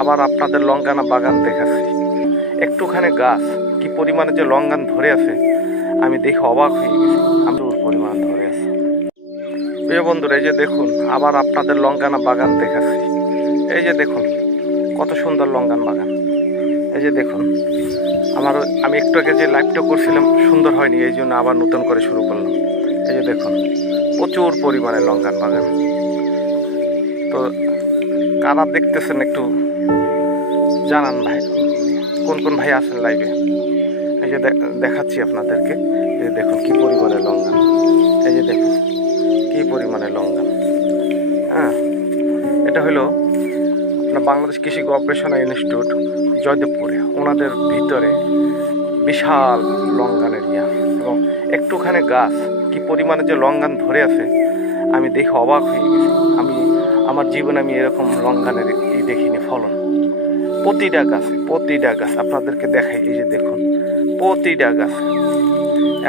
আবার আপনাদের লঙ্কানা বাগান দেখাচ্ছি। একটুখানি গাছ কি পরিমাণে যে লঙ্কান ধরে আছে আমি দেখে অবাক হয়ে গেছি। আমি পরিমাণ ধরে আছে। প্রিয় বন্ধুরা, এই যে দেখুন আবার আপনাদের লঙ্কানা বাগান দেখাচ্ছি। এই যে দেখুন কত সুন্দর লঙ্কান বাগান। এই যে দেখুন আমি একটু আগে যে লাইভটা করছিলাম সুন্দর হয়নি, এই জন্য আবার নতুন করে শুরু করলাম। এই যে দেখুন প্রচুর পরিমাণে লঙ্কান বাগান। তো কারা দেখতেছেন একটু জানান ভাই, কোন কোন ভাই আছেন লাইভে। এই যে দেখাচ্ছি আপনাদেরকে। এই যে দেখুন কি পরিমাণে লঙ্কান। এই যে দেখুন কি পরিমাণে লঙ্কান। হ্যাঁ, এটা হলো বাংলাদেশ কৃষি গবেষণা ইনস্টিটিউট জয়দেবপুরে, ওনাদের ভিতরে বিশাল লঙ্কানের ইয়া, এবং একটুখানি গাছ কি পরিমাণে যে লঙ্কান ধরে আছে আমি দেখে অবাক হয়ে গেছি। আমার জীবনে আমি এরকম লঙ্কানের দেখিনি ফলন। প্রতিটা গাছ আপনাদেরকে দেখাই। এই যে দেখুন প্রতিটা গাছ,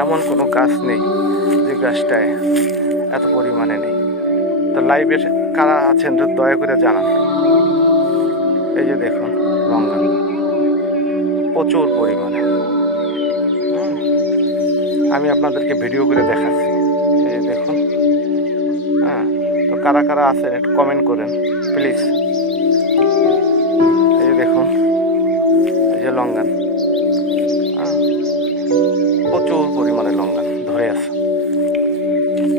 এমন কোনো গাছ নেই যে গাছটায় এত পরিমাণে নেই। তো লাইভে কারা আছেন দয়া করে জানান। এই যে দেখুন লঙ্কান প্রচুর পরিমাণে। আমি আপনাদেরকে ভিডিও করে দেখাচ্ছি। এই যে দেখুন। হ্যাঁ, তো কারা কারা আছেন একটু কমেন্ট করেন প্লিজ। এই যে দেখুন এই যে লঙ্কান, প্রচুর পরিমাণে লঙ্কান ধরে আছে।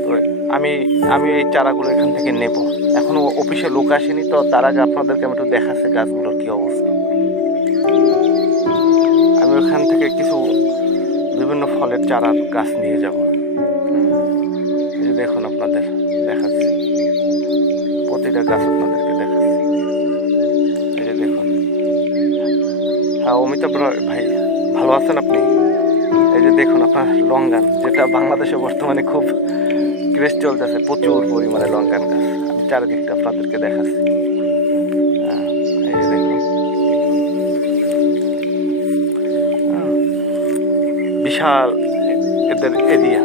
তো আমি এই চারাগুলো এখান থেকে নেব। এখনো অফিসে লোক আসেনি, তো তার আগে আপনাদেরকে আমি একটু দেখাচ্ছি গাছগুলোর কি অবস্থা। আমি ওখান থেকে কিছু বিভিন্ন ফলের চারার গাছ নিয়ে যাব। এই যে দেখুন আপনাদের দেখাচ্ছি, প্রতিটা গাছ আপনাদেরকে দেখাচ্ছি। এই যে দেখুন। হ্যাঁ, অমিতাভ ভাই ভালো আছেন আপনি? এই যে দেখুন আপনার লঙ্কান, যেটা বাংলাদেশে বর্তমানে খুব ক্রেজ চলতেছে, প্রচুর পরিমাণে লঙ্কান গাছ। আমি চারিদিকটা আপনাদেরকে দেখাচ্ছি। এই যে দেখুন বিশাল এদের এরিয়া।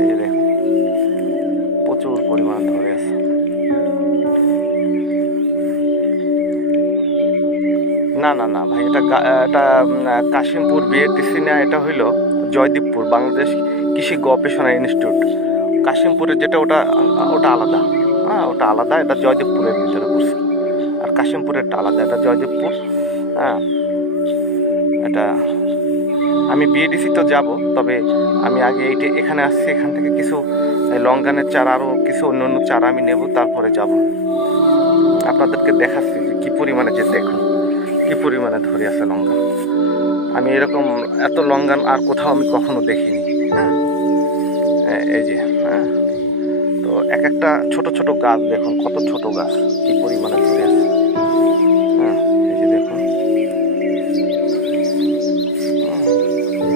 এই যে দেখুন প্রচুর পরিমাণ ধরে আছে। না না না ভাই, এটা কাশিমপুর বিএটিসি না, এটা হইল জয়দীবপুর বাংলাদেশ কৃষি গবেষণা ইনস্টিটিউট। কাশিমপুরের যেটা ওটা আলাদা। হ্যাঁ, ওটা আলাদা, এটা জয়দেবপুরের ভিতরে পড়ছে। আর কাশিমপুরেরটা আলাদা, এটা জয়দেবপুর। হ্যাঁ, এটা আমি বিএডিসি তো যাব, তবে আমি আগে এখানে আসছি। এখান থেকে কিছু লঙ্কানের চারা, আরও কিছু অন্য অন্য চারা আমি নেব, তারপরে যাব। আপনাদেরকে দেখাচ্ছি যে কী পরিমাণে, যে দেখুন কী পরিমাণে ধরে আছে লঙ্কান। আমি এরকম এত লঙ্কান আর কোথাও আমি কখনো দেখিনি। হ্যাঁ, এই যে হ্যাঁ, তো এক একটা ছোট ছোট গাছ দেখুন, কত ছোট গাছ কী পরিমাণে ধরে আছে। হ্যাঁ, এই যে দেখুন।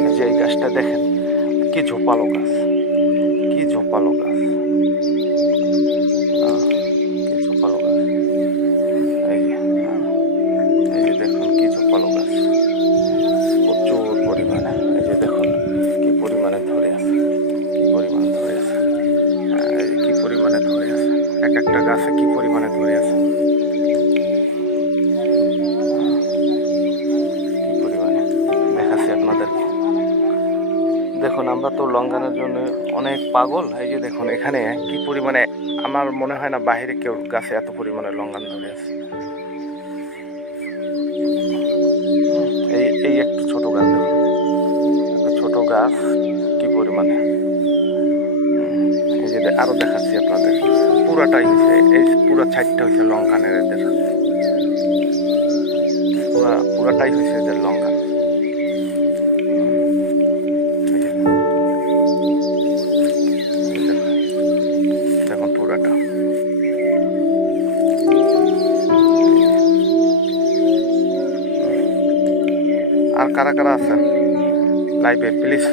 এই যে এই গাছটা দেখেন কি ঝোপালো গাছ, কি ঝোপালো গাছ। কি ঝোপালো গাছ। এই যে এই যে দেখুন কি ঝোপালো গাছ, প্রচুর পরিমাণে। এই যে দেখুন কি পরিমাণে ধরে আছে, কি পরিমাণে ধরে আছে। এই যে কি পরিমাণে ধরে আছে, এক একটা গাছে কি পরিমাণে ধরে আছে, কি পরিমাণে দেখাচ্ছি আপনাদেরকে। দেখুন আমরা তো লঙ্কানের জন্য অনেক পাগল। এই যে দেখুন এখানে কি পরিমাণে, আমার মনে হয় না বাইরে কেউ গাছে এত পরিমাণে লঙ্কান ধরে আছে। এই একটু ছোট গাছ দেখুন, একটা ছোট গাছ কি পরিমাণে। এই যে আরো দেখাচ্ছি আপনাদের, পুরাটাই হয়েছে, এই পুরা ছাইডটা হয়েছে লঙ্কানের এদের, পুরাটাই হয়েছে এদের লঙ্কান। দেখুন পুরাটা। আর কারা কারা আছেন লাইভে প্লিজ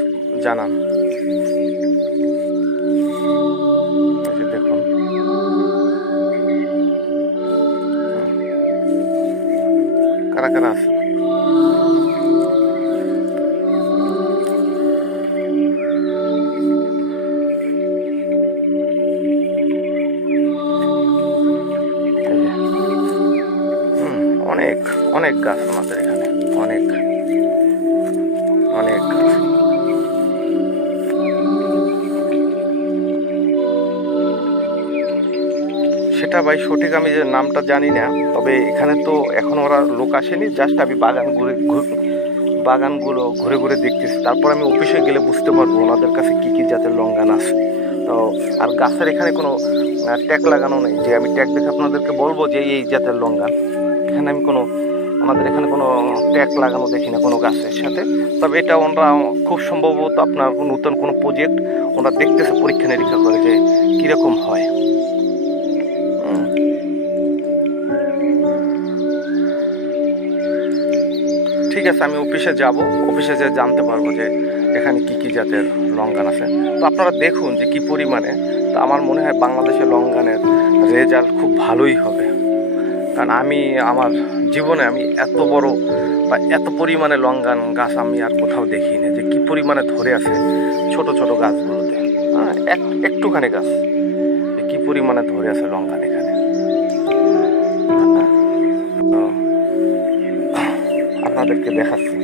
জানান। এই যে দেখুন কারা কারা আছেন। অনেক গাছ আমাদের এখানে, অনেক অনেক গাছ। সেটা ভাই সঠিক আমি যে নামটা জানি না, তবে এখানে তো এখন ওরা লোক আসেনি, জাস্ট আমি বাগানগুলো ঘুরে ঘুরে দেখতেছি। তারপর আমি অফিসে গেলে বুঝতে পারবো ওনাদের কাছে কি কি জাতের লঙ্ঘন আছে। তো আর গাছের এখানে কোনো ট্যাগ লাগানো নেই যে আমি ট্যাগ দেখে আপনাদেরকে বলবো যে এই জাতের লঙ্ঘন। এখানে আমি ওনাদের এখানে কোনো ট্যাগ লাগানো দেখি না কোনো গাছের সাথে। তবে এটা ওনারা খুব সম্ভবত আপনার নতুন কোনো প্রজেক্ট ওনারা দেখতেছে, পরীক্ষা নিরীক্ষা করে যে কীরকম হয়। ঠিক আছে, আমি অফিসে যাব, অফিসে যেয়ে জানতে পারবো যে এখানে কি কি জাতের লঙ্ঘন আছে। তো আপনারা দেখুন যে কি পরিমাণে। তো আমার মনে হয় বাংলাদেশের লঙ্ঘনের রেজাল্ট খুব ভালোই হবে, কারণ আমি আমার জীবনে আমি এত বড় বা এত পরিমাণে লঙ্ঘন গাছ আমি আর কোথাও দেখিনি, যে কি পরিমাণে ধরে আছে ছোট ছোট গাছগুলোতে। হ্যাঁ, একটুখানি গাছ যে কি পরিমাণে ধরে আছে লঙ্ঘন এখানে। তো আপনাদেরকে দেখাচ্ছি।